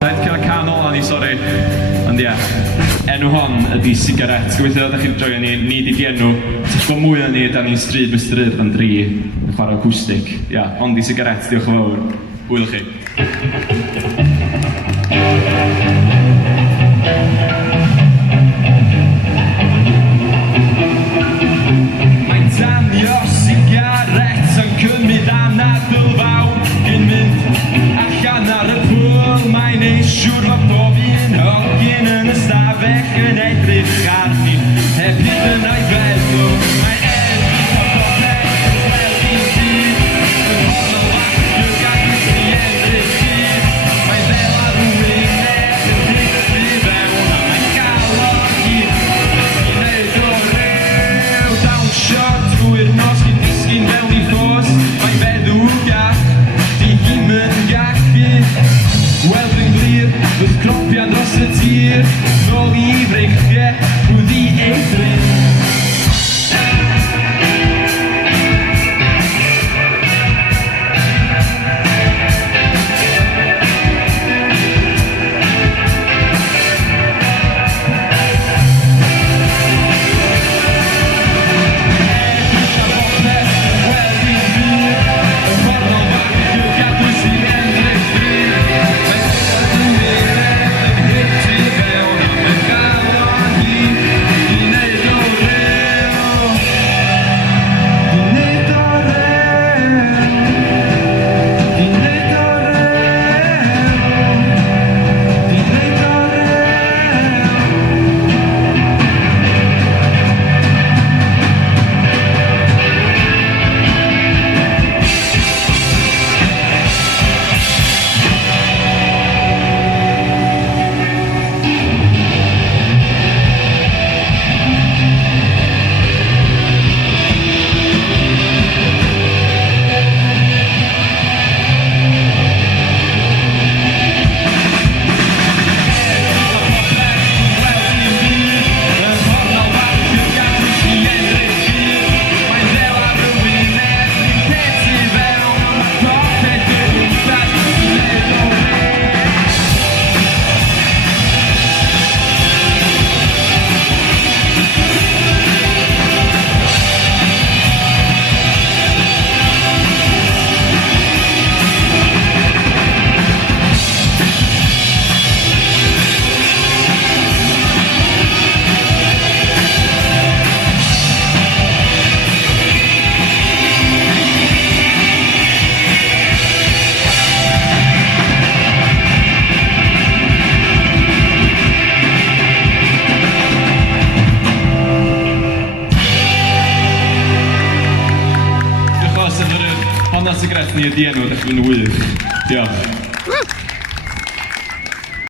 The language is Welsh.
Cy'n canol a ni, sori. Ond ia, enw hon ydi Cigarette. Gobeithio ydych chi'n joio ni, ni di enw. Ti'n gwybod mwy o ni, da ni'n stryd Mr Urban 3, yn chwarae acoustic. Ia, hon di Cigarette, diolch yn fawr. Hwyl chi. Mae'n danio cigaret yn cymryd anadl fawr cyn mynd allan ar y pôl. Mae'n ei siŵr o bob un hogyn yn y stafell yn edrych arni heb hyd yn o'i feddwl. Mae'n edrych o bobeth yn gweld i'n dyn yn hon o lachyg ac yn si edrych dyn. Mae'n fel ar rhywun yn digwydd fewn a mae'n galon i wneud o rew. Dawnsio drwy'r nos cyn disgyn fewn i ffos. Mae'n feddw gall, di him yn gallu weld yn glir, wrth gropian dros y tir, nôl i freichiau, wyddi ei drin. Honda Cigarette ni ydi enw, ydych chi'n wych. Diolch.